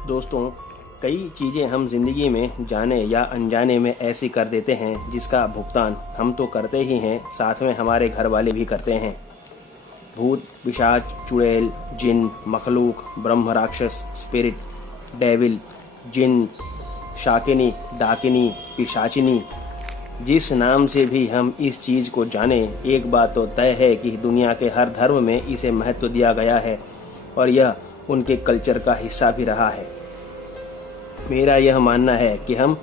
दोस्तों, कई चीज़ें हम जिंदगी में जाने या अनजाने में ऐसी कर देते हैं जिसका भुगतान हम तो करते ही हैं, साथ में हमारे घर वाले भी करते हैं। भूत, पिशाच, चुड़ैल, जिन, मखलूक, ब्रह्म, राक्षस, स्पिरिट, डेविल, जिन, शाकिनी, डाकिनी, पिशाचिनी, जिस नाम से भी हम इस चीज़ को जाने, एक बात तो तय है कि दुनिया के हर धर्म में इसे महत्व दिया गया है और यह उनके कल्चर का हिस्सा भी रहा है। मेरा यह मानना है कि हम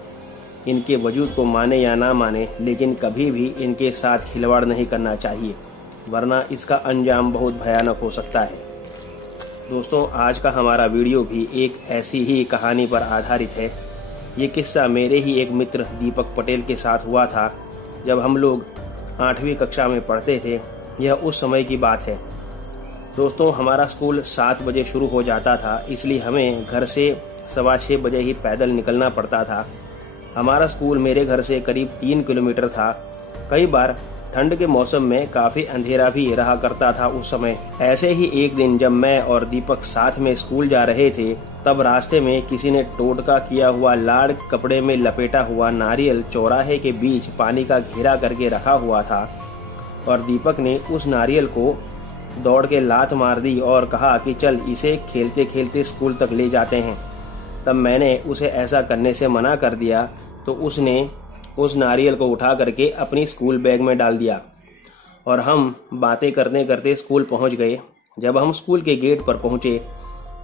इनके वजूद को माने या ना माने, लेकिन कभी भी इनके साथ खिलवाड़ नहीं करना चाहिए, वरना इसका अंजाम बहुत भयानक हो सकता है। दोस्तों, आज का हमारा वीडियो भी एक ऐसी ही कहानी पर आधारित है। ये किस्सा मेरे ही एक मित्र दीपक पटेल के साथ हुआ था जब हम लोग 8वीं कक्षा में पढ़ते थे। यह उस समय की बात है। दोस्तों, हमारा स्कूल 7 बजे शुरू हो जाता था, इसलिए हमें घर से 6:15 बजे ही पैदल निकलना पड़ता था। हमारा स्कूल मेरे घर से करीब 3 किलोमीटर था। कई बार ठंड के मौसम में काफी अंधेरा भी रहा करता था उस समय। ऐसे ही एक दिन जब मैं और दीपक साथ में स्कूल जा रहे थे, तब रास्ते में किसी ने टोटका किया हुआ लाड़ कपड़े में लपेटा हुआ नारियल चौराहे के बीच पानी का घेरा करके रखा हुआ था और दीपक ने उस नारियल को दौड़ के लात मार दी और कहा कि चल इसे खेलते खेलते स्कूल तक ले जाते हैं। तब मैंने उसे ऐसा करने से मना कर दिया तो उसने उस नारियल को उठा करके अपनी स्कूल बैग में डाल दिया और हम बातें करते करते स्कूल पहुंच गए। जब हम स्कूल के गेट पर पहुंचे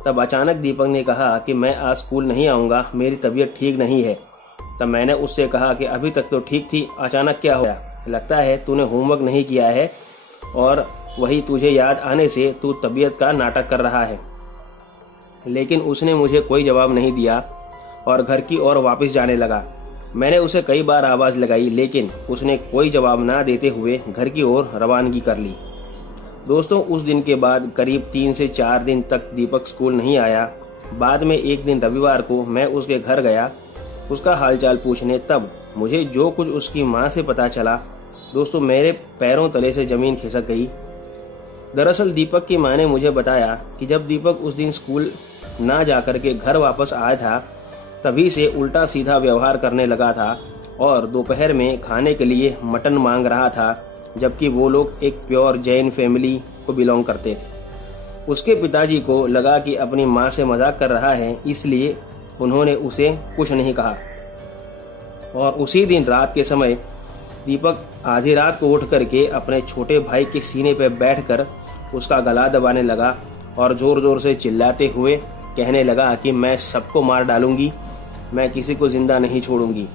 तब अचानक दीपक ने कहा कि मैं आज स्कूल नहीं आऊँगा, मेरी तबीयत ठीक नहीं है। तब मैंने उससे कहा कि अभी तक तो ठीक थी, अचानक क्या हो गया? लगता है तूने होमवर्क नहीं किया है और वही तुझे याद आने से तू तबीयत का नाटक कर रहा है। लेकिन उसने मुझे कोई जवाब नहीं दिया और घर की ओर वापस जाने लगा। मैंने उसे कई बार आवाज लगाई, लेकिन उसने कोई जवाब ना देते हुए घर की ओर रवानगी कर ली। दोस्तों, उस दिन के बाद करीब 3 से 4 दिन तक दीपक स्कूल नहीं आया। बाद में एक दिन रविवार को मैं उसके घर गया उसका हालचाल पूछने। तब मुझे जो कुछ उसकी माँ से पता चला, दोस्तों, मेरे पैरों तले से जमीन खिसक गई। दरअसल दीपक की माँ ने मुझे बताया कि जब दीपक उस दिन स्कूल ना जाकर के घर वापस आया था, तभी से उल्टा सीधा व्यवहार करने लगा था और दोपहर में खाने के लिए मटन मांग रहा था, जबकि वो लोग एक प्योर जैन फैमिली को बिलोंग करते थे। उसके पिताजी को लगा कि अपनी माँ से मजाक कर रहा है, इसलिए उन्होंने उसे कुछ नहीं कहा। और उसी दिन रात के समय दीपक आधी रात को उठ करके अपने छोटे भाई के सीने पर बैठकर उसका गला दबाने लगा और जोर जोर से चिल्लाते हुए कहने लगा कि मैं सबको मार डालूंगी, मैं किसी को जिंदा नहीं छोड़ूंगी।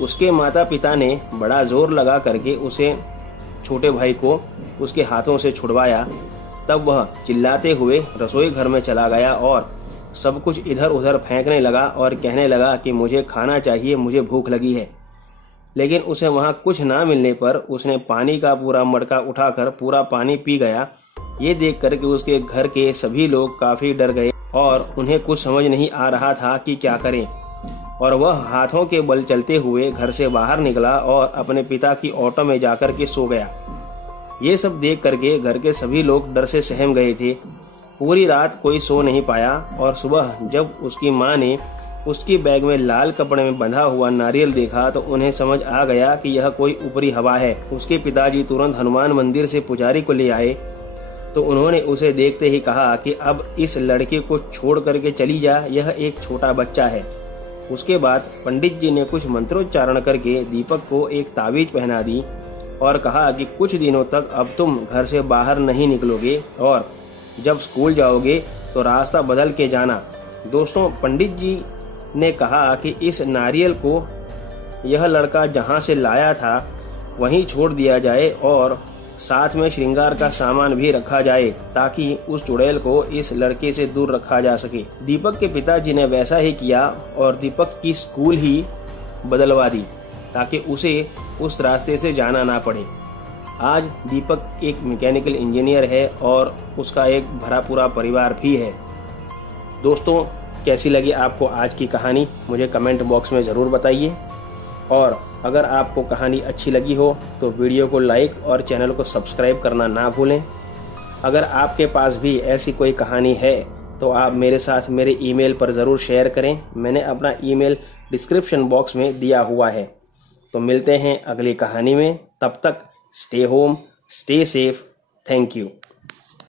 उसके माता पिता ने बड़ा जोर लगा करके उसे छोटे भाई को उसके हाथों से छुड़वाया। तब वह चिल्लाते हुए रसोई घर में चला गया और सब कुछ इधर उधर फेंकने लगा और कहने लगा कि मुझे खाना चाहिए, मुझे भूख लगी है। लेकिन उसे वहां कुछ ना मिलने पर उसने पानी का पूरा मटका उठाकर पूरा पानी पी गया। ये देख करके उसके घर के सभी लोग काफी डर गए और उन्हें कुछ समझ नहीं आ रहा था कि क्या करें, और वह हाथों के बल चलते हुए घर से बाहर निकला और अपने पिता की ऑटो में जाकर के सो गया। ये सब देख करके घर के सभी लोग डर से सहम गए थे। पूरी रात कोई सो नहीं पाया और सुबह जब उसकी माँ ने उसकी बैग में लाल कपड़े में बंधा हुआ नारियल देखा तो उन्हें समझ आ गया कि यह कोई ऊपरी हवा है। उसके पिताजी तुरंत हनुमान मंदिर से पुजारी को ले आए तो उन्होंने उसे देखते ही कहा कि अब इस लड़के को छोड़ करके चली जा, यह एक छोटा बच्चा है। उसके बाद पंडित जी ने कुछ मंत्रोच्चारण करके दीपक को एक ताबीज पहना दी और कहा कि कुछ दिनों तक अब तुम घर से बाहर नहीं निकलोगे और जब स्कूल जाओगे तो रास्ता बदल के जाना। दोस्तों, पंडित जी ने कहा कि इस नारियल को यह लड़का जहां से लाया था वहीं छोड़ दिया जाए और साथ में श्रृंगार का सामान भी रखा जाए ताकि उस चुड़ैल को इस लड़के से दूर रखा जा सके। दीपक के पिताजी ने वैसा ही किया और दीपक की स्कूल ही बदलवा दी ताकि उसे उस रास्ते से जाना ना पड़े। आज दीपक एक मैकेनिकल इंजीनियर है और उसका एक भरा पूरा परिवार भी है। दोस्तों, कैसी लगी आपको आज की कहानी, मुझे कमेंट बॉक्स में ज़रूर बताइए। और अगर आपको कहानी अच्छी लगी हो तो वीडियो को लाइक और चैनल को सब्सक्राइब करना ना भूलें। अगर आपके पास भी ऐसी कोई कहानी है तो आप मेरे साथ मेरे ईमेल पर ज़रूर शेयर करें। मैंने अपना ईमेल डिस्क्रिप्शन बॉक्स में दिया हुआ है। तो मिलते हैं अगली कहानी में। तब तक stay home, stay safe. Thank you.